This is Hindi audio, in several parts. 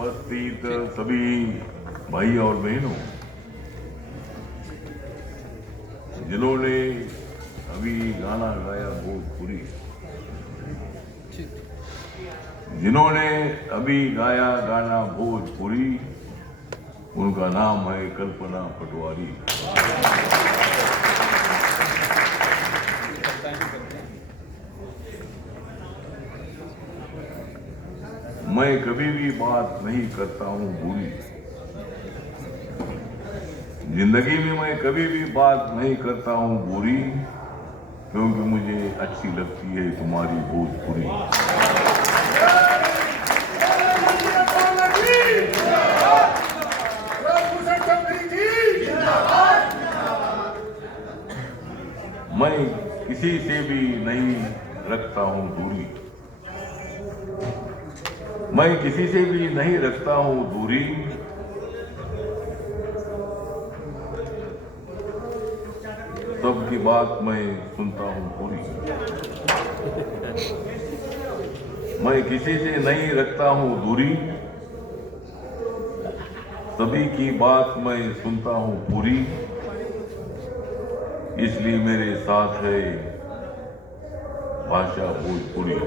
उपस्थित सभी भाई और बहनों, जिन्होंने अभी गाना गाया भोजपुरी, जिन्होंने अभी गाया गाना भोजपुरी, उनका नाम है कल्पना पटवारी। मैं कभी भी बात नहीं करता हूं बुरी, जिंदगी में मैं कभी भी बात नहीं करता हूं बुरी, क्योंकि मुझे अच्छी लगती है तुम्हारी भोजपुरी। मैं किसी से भी नहीं रखता हूं दूरी, मैं किसी से भी नहीं रखता हूं दूरी, सबकी बात मैं सुनता हूं पूरी। मैं किसी से नहीं रखता हूं दूरी, सभी की बात मैं सुनता हूं पूरी, इसलिए मेरे साथ है भाषा भोजपुरी।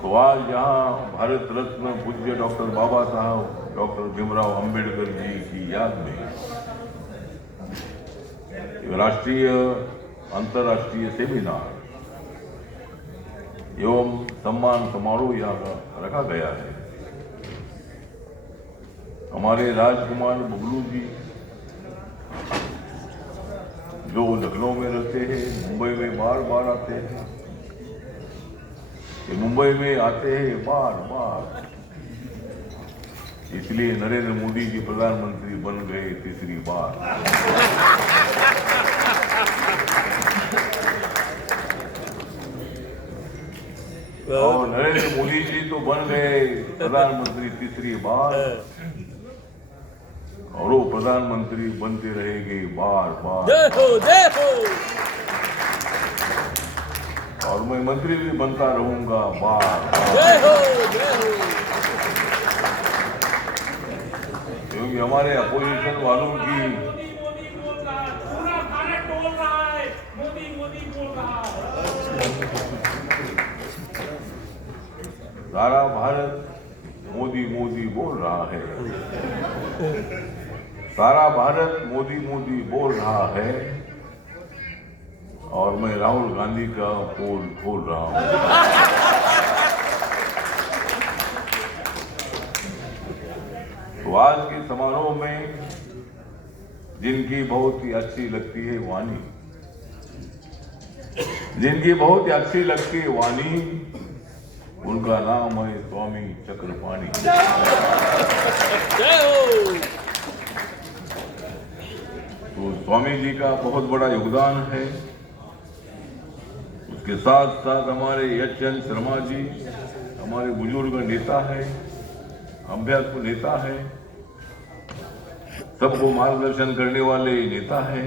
तो आज यहाँ भारत रत्न पूज्य डॉक्टर बाबा साहब डॉक्टर भीमराव अंबेडकर जी की याद में राष्ट्रीय अंतर्राष्ट्रीय सेमिनार एवं सम्मान समारोह यहाँ रखा गया है। हमारे राजकुमार बबलू जी जो लखनऊ में रहते हैं, मुंबई में बार बार आते हैं, मुंबई में आते हैं बार बार, इसलिए नरेंद्र मोदी जी प्रधानमंत्री बन गए तीसरी बार। और नरेंद्र मोदी जी तो बन गए प्रधानमंत्री तीसरी बार, और वो प्रधानमंत्री बनते रहेंगे बार बार। और मैं मंत्री भी बनता रहूंगा बार बार, क्योंकि हमारे अपोजिशन वालों की सारा भारत मोदी मोदी बोल रहा है, सारा भारत मोदी मोदी बोल रहा है, और मैं राहुल गांधी का पोल खोल रहा हूं। तो आज के समारोह में जिनकी बहुत ही अच्छी लगती है वाणी, जिनकी बहुत ही अच्छी लगती है वाणी, उनका नाम है स्वामी चक्रपाणी। तो स्वामी जी का बहुत बड़ा योगदान है। उसके साथ साथ हमारे एच.एन. शर्मा जी हमारे बुजुर्ग नेता है, अभ्यासु नेता है, सबको मार्गदर्शन करने वाले नेता है।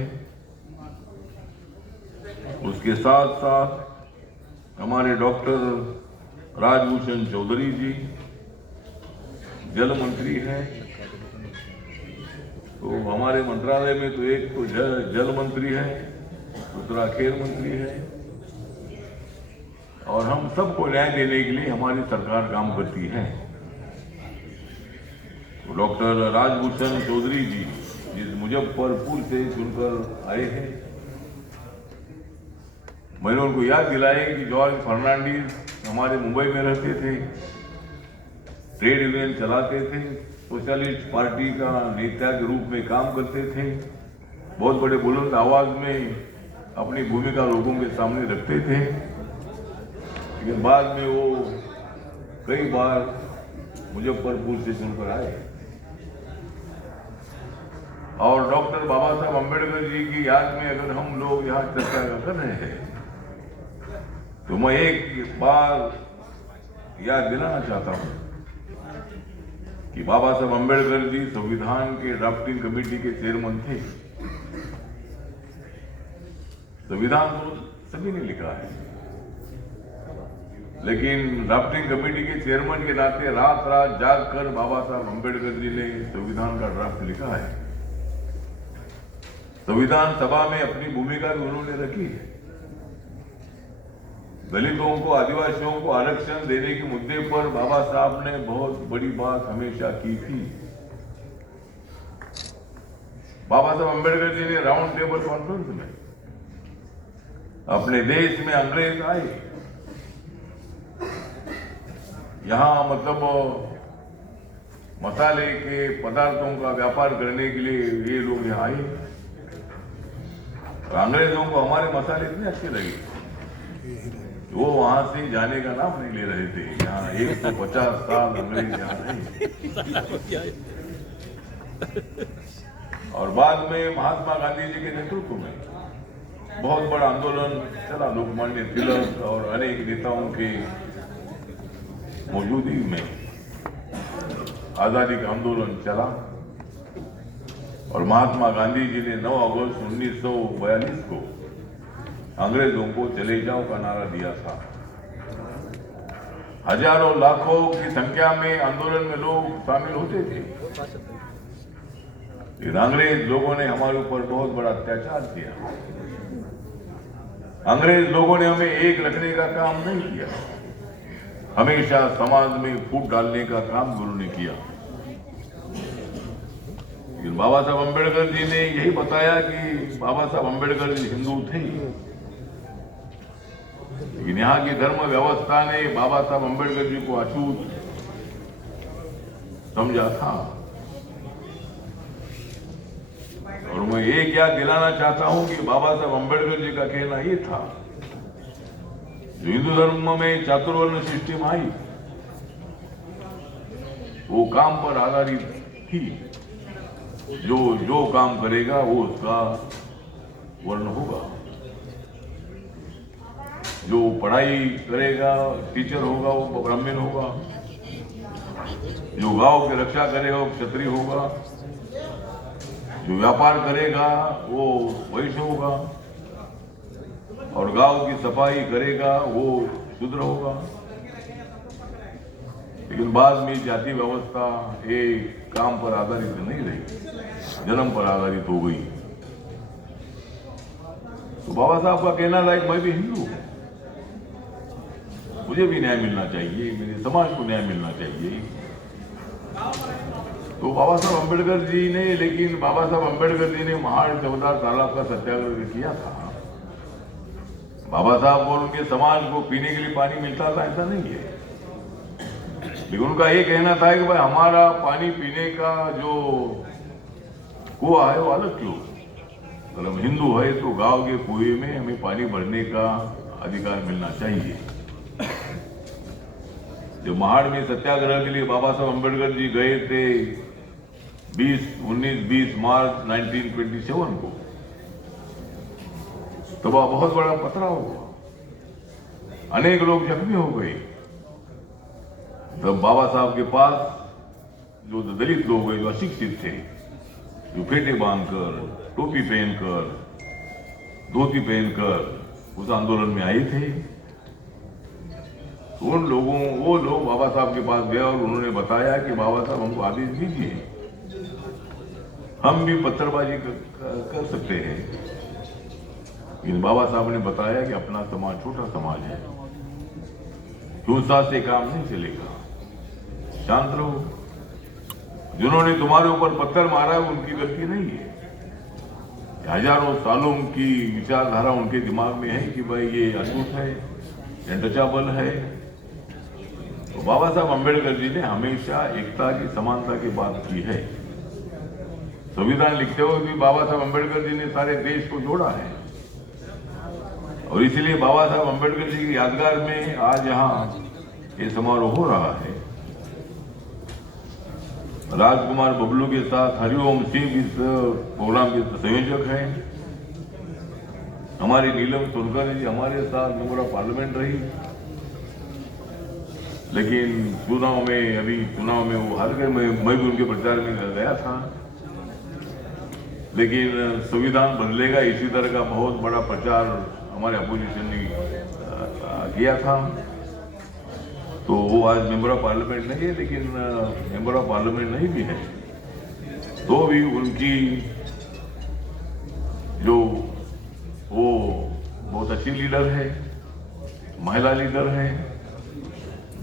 उसके साथ साथ हमारे डॉक्टर राजभूषण चौधरी जी जल मंत्री हैं। तो हमारे मंत्रालय में तो एक तो जल मंत्री है, दूसरा खेल मंत्री है, और हम सबको न्याय देने के लिए हमारी सरकार काम करती है। तो डॉक्टर राजभूषण चौधरी जी जिस मुजफ्फरपुर से चुनकर आए हैं, मैंने उनको याद दिलाया कि जॉर्ज फर्नांडिस हमारे मुंबई में रहते थे, ट्रेड यूनियन चलाते थे, सोशलिस्ट पार्टी का नेता के रूप में काम करते थे, बहुत बड़े बुलंद आवाज में अपनी भूमिका लोगों के सामने रखते थे, लेकिन बाद में वो कई बार मुजफ्फरपुर से चुनकर आए। और डॉक्टर बाबा साहब अम्बेडकर जी की याद में अगर हम लोग यहाँ चर्चा कर रहे हैं, तो मैं एक बार याद दिलाना चाहता हूँ कि बाबा साहब अम्बेडकर जी संविधान के ड्राफ्टिंग कमेटी के चेयरमैन थे। संविधान तो सभी ने लिखा है, लेकिन ड्राफ्टिंग कमेटी के चेयरमैन के नाते रात रात जाग कर बाबा साहब अम्बेडकर जी ने संविधान का ड्राफ्ट लिखा है। संविधान सभा में अपनी भूमिका भी उन्होंने रखी है। दलितों को, आदिवासियों को आरक्षण देने के मुद्दे पर बाबा साहब ने बहुत बड़ी बात हमेशा की थी। बाबा साहब अम्बेडकर जी ने राउंड टेबल कॉन्फ्रेंस में अपने देश में अंग्रेज आए, यहां मतलब मसाले के पदार्थों का व्यापार करने के लिए ये लोग यहाँ आए। अंग्रेजों को हमारे मसाले इतने अच्छे लगे वो वहां से जाने का नाम नहीं ले रहे थे। यहाँ 150 साल अंग्रेज यहाँ रहे और बाद में महात्मा गांधी जी के नेतृत्व में बहुत बड़ा आंदोलन चला। लोकमान्य तिलक और अनेक नेताओं के मौजूदगी में आजादी का आंदोलन चला और महात्मा गांधी जी ने 9 अगस्त 1942 को अंग्रेजों को चले जाओ का नारा दिया था। हजारों लाखों की संख्या में आंदोलन में लोग शामिल होते थे, लेकिन अंग्रेज लोगों ने हमारे ऊपर बहुत बड़ा अत्याचार किया। अंग्रेज लोगों ने हमें एक रखने का काम नहीं किया, हमेशा समाज में फूट डालने का काम उन्होंने किया। लेकिन बाबा साहब अम्बेडकर जी ने यही बताया कि बाबा साहब अम्बेडकर जी हिंदू थे, लेकिन यहाँ की धर्म व्यवस्था ने बाबा साहब अम्बेडकर जी को अछूत समझा था। और मैं ये क्या दिलाना चाहता हूं कि बाबा साहब अम्बेडकर जी का कहना ये था, जो हिंदू धर्म में चातुर्वर्ण सिस्टम आई वो काम पर आधारित थी। जो काम करेगा वो उसका वर्ण होगा। जो पढ़ाई करेगा, टीचर होगा वो ब्राह्मण होगा, जो गांव की रक्षा करेगा वो क्षत्रिय होगा, जो व्यापार करेगा वो वैश्य होगा और गांव की सफाई करेगा वो शूद्र होगा। लेकिन बाद में जाति व्यवस्था ये काम पर आधारित नहीं रही, जन्म पर आधारित हो गई। तो बाबा साहब का कहना था कि मैं भी हिंदू हूं, मुझे भी न्याय मिलना चाहिए, मेरे समाज को न्याय मिलना चाहिए। तो बाबा साहब अम्बेडकर जी ने, लेकिन बाबा साहब अम्बेडकर जी ने महाड़ चौधार तालाब का सत्याग्रह किया था। बाबा साहब और उनके समाज को पीने के लिए पानी मिलता था ऐसा नहीं है, लेकिन उनका ये कहना था कि भाई हमारा पानी पीने का जो कुआं है वो अलग क्यों, अगर हम हिंदू है तो गांव के कुएं में हमें पानी भरने का अधिकार मिलना चाहिए। जो महाड़ में सत्याग्रह के लिए बाबा साहब अम्बेडकर जी गए थे 19-20 मार्च 1927 को, तो वह बहुत बड़ा पथराव हुआ, अनेक लोग जख्मी हो गए। तब बाबा साहब के पास जो दलित लोग हैं, जो अशिक्षित थे, जो फेटे बांधकर, टोपी पहनकर, धोती पहनकर उस आंदोलन में आए थे, वो लोग बाबा साहब के पास गए और उन्होंने बताया कि बाबा साहब हमको आदेश दीजिए, हम भी पत्थरबाजी कर सकते हैं। लेकिन बाबा साहब ने बताया कि अपना समाज छोटा समाज है, हिंसा से काम नहीं चलेगा, शांत रहो। जिन्होंने तुम्हारे ऊपर पत्थर मारा है उनकी गलती नहीं है, हजारों सालों की विचारधारा उनके दिमाग में है कि भाई ये अछूत है, अनटचेबल है। तो बाबा साहब अम्बेडकर जी ने हमेशा एकता की, समानता की बात की है। संविधान लिखते हुए भी बाबा साहब अम्बेडकर जी ने सारे देश को जोड़ा है और इसलिए बाबा साहब अम्बेडकर जी की यादगार में आज यहाँ ये समारोह हो रहा है। राजकुमार बबलू के साथ हरिओम सिंह इस प्रोग्राम के संयोजक हैं। हमारी नीलम सोनकर जी हमारे साथ मेंबर ऑफ पार्लियामेंट रही, लेकिन चुनाव में वो हार गए। मैं भी उनके प्रचार में गया था, लेकिन संविधान बदलेगा इसी तरह का बहुत बड़ा प्रचार हमारे अपोजिशन ने किया था। तो वो आज मेंबर ऑफ पार्लियामेंट नहीं है, लेकिन मेंबर ऑफ पार्लियामेंट नहीं भी है तो भी उनकी जो वो बहुत अच्छी लीडर है, महिला लीडर है,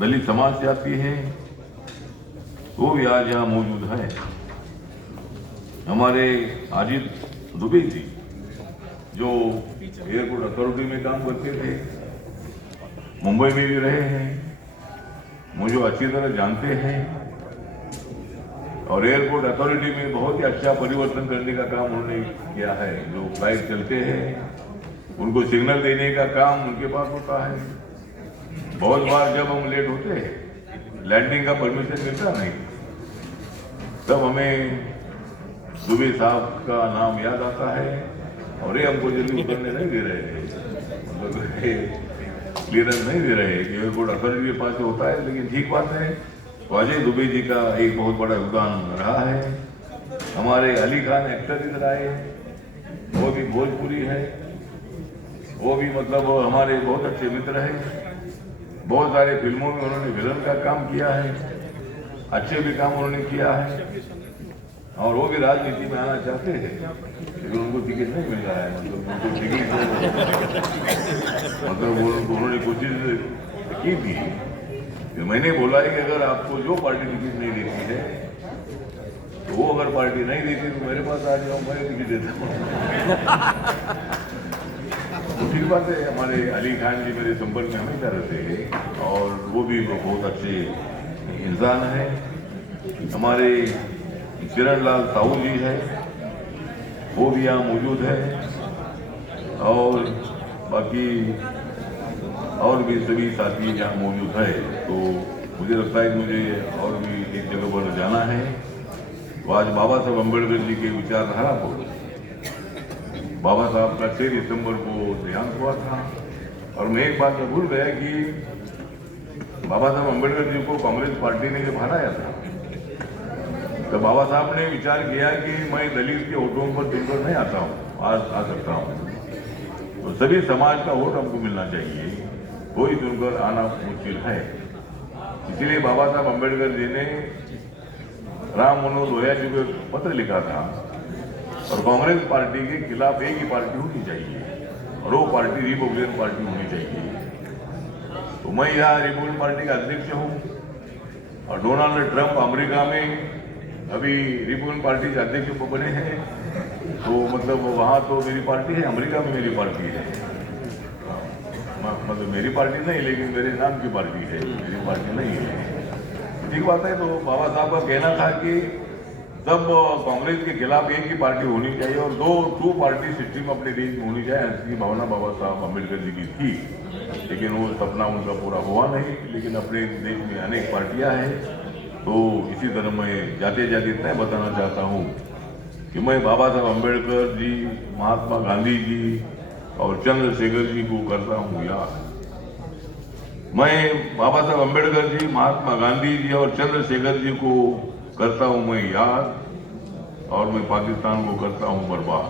दलित समाज से आती है, वो भी आज यहाँ मौजूद है। हमारे अजीत दुबे जी जो एयरपोर्ट अथॉरिटी में काम करते थे, मुंबई में भी रहे हैं, मुझे अच्छी तरह जानते हैं और एयरपोर्ट अथॉरिटी में बहुत ही अच्छा परिवर्तन करने का काम उन्होंने किया है। जो फ्लाइट चलते हैं उनको सिग्नल देने का काम उनके पास होता है। बहुत बार जब हम लेट होते हैं, लैंडिंग का परमिशन मिलता नहीं, तब हमें दुबे साहब का नाम याद आता है और ये हमको जल्दी उतरने नहीं दे रहे हैं, मतलब क्लियरेंस नहीं दे रहे हैं कि एयरपोर्ट अथॉरिटी के पास होता है। लेकिन ठीक बात है, अजय दुबे जी का एक बहुत बड़ा योगदान रहा है। हमारे अली खान एक्टर इधर आए, वो भी भोजपुरी है, वो भी मतलब हमारे बहुत अच्छे मित्र हैं। बहुत सारे फिल्मों में उन्होंने विलन का काम किया है, अच्छे भी काम उन्होंने किया है और वो भी राजनीति में आना चाहते हैं, लेकिन उनको टिकट नहीं मिल रहा है। मतलब उनको टिकट मतलब उन्होंने कोशिश की थी। फिर मैंने बोला है कि अगर आपको जो पार्टी टिकट नहीं देती है तो वो अगर पार्टी नहीं देती तो मेरे पास आ जाओ, मैं टिकट देता हूँ। तो ठीक बात है। हमारे अली खान जी मेरे संपर्क में हमेशा रहते हैं और वो भी बहुत अच्छे इंसान हैं। हमारे किरण लाल साहू जी है, वो भी यहाँ मौजूद है और बाकी और भी सभी साथी यहाँ मौजूद है। तो मुझे लगता है कि मुझे और भी एक जगह पर जाना है। तो आज बाबा साहब अम्बेडकर जी के विचारधारा को, बाबा साहब का 6 दिसंबर को देहांत हुआ था और मैं एक बात में भूल गया कि बाबा साहब अम्बेडकर जी को कांग्रेस पार्टी ने जब हराया था तो बाबा साहब ने विचार किया कि मैं दलित के वोटों पर चुनकर नहीं आता हूँ, आ सकता हूँ, तो सभी समाज का वोट हमको मिलना चाहिए, कोई चुनकर आना मुश्किल है। इसीलिए बाबा साहब अम्बेडकर जी ने राम मनोहर लोहिया जी को पत्र लिखा था और कांग्रेस पार्टी के खिलाफ एक ही पार्टी होनी चाहिए और वो पार्टी रिपब्लिकन पार्टी होनी चाहिए। तो मैं यहाँ रिपब्लिकन पार्टी का अध्यक्ष हूँ और डोनाल्ड ट्रंप अमेरिका में अभी रिपब्लिकन पार्टी के अध्यक्ष बने हैं, तो मतलब वहाँ तो मेरी पार्टी है, अमेरिका में मेरी पार्टी है। मतलब मेरी पार्टी नहीं, लेकिन मेरे नाम की पार्टी है, मेरी पार्टी नहीं है। ठीक बात है। तो बाबा साहब का कहना था कि सब कांग्रेस के खिलाफ एक ही पार्टी होनी चाहिए और टू पार्टी सिस्टम अपने देश में होनी चाहिए। ऐसी भावना बाबा साहब अम्बेडकर जी की थी, लेकिन वो सपना उनका पूरा हुआ नहीं। लेकिन अपने देश में अनेक पार्टियां हैं। तो इसी तरह मैं जाते जाते इतना बताना चाहता हूँ कि मैं बाबा साहब अम्बेडकर जी, महात्मा गांधी जी और चंद्रशेखर जी को करता हूँ याद। मैं बाबा साहब अम्बेडकर जी, महात्मा गांधी जी और चंद्रशेखर जी को करता हूँ मैं याद और मैं पाकिस्तान को करता हूँ बर्बाद।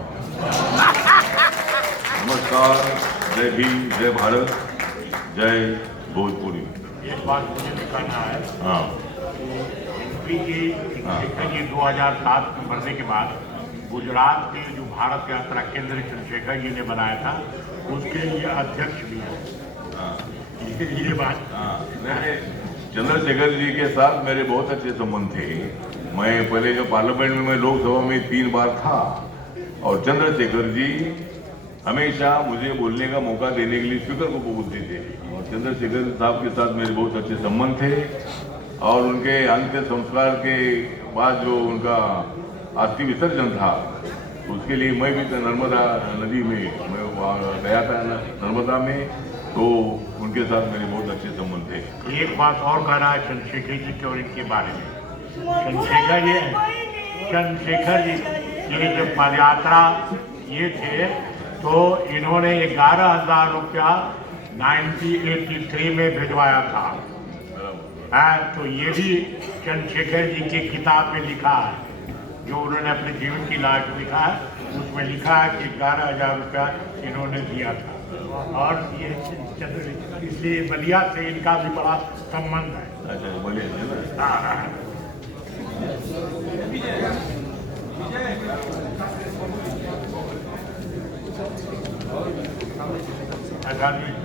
नमस्कार, जय भीम, जय भारत, जय भोजपुरी। एक बात मुझे दिखाना है। हाँ, एमपी की 2007 में मरने के बाद गुजरात में जो भारत यात्रा केंद्र चंद्रशेखर जी ने बनाया था, उसके लिए अध्यक्ष भी है। ये बात। मेरे चंद्रशेखर जी के साथ मेरे बहुत अच्छे संबंध थे। मैं पहले जब पार्लियामेंट में, मैं लोकसभा में 3 बार था और चंद्रशेखर जी हमेशा मुझे बोलने का मौका देने के लिए स्पीकर को बोलते थे और चंद्रशेखर साहब के साथ मेरे बहुत अच्छे संबंध थे। और उनके अंतिम संस्कार के बाद जो उनका अस्थि विसर्जन था, उसके लिए मैं भी नर्मदा नदी में मैं वहाँ गया था, नर्मदा में, तो उनके साथ मेरे बहुत अच्छे संबंध थे। एक बात और कह रहा है चंद्रशेखर जी के और इनके बारे में। चंद्रशेखर जी ये जब पदयात्रा ये थे तो इन्होंने 11,000 रुपया 1983 में भिजवाया था। तो ये भी चंद्रशेखर जी की किताब में लिखा है, जो उन्होंने अपने जीवन की लाइफ लिखा है, उसमें लिखा है कि 11,000 रुपया इन्होंने दिया था। और ये इसलिए बलिया से इनका भी बड़ा संबंध है। अच्छा बोलिए है ना। हाँ, हाँ। अच्छा जी।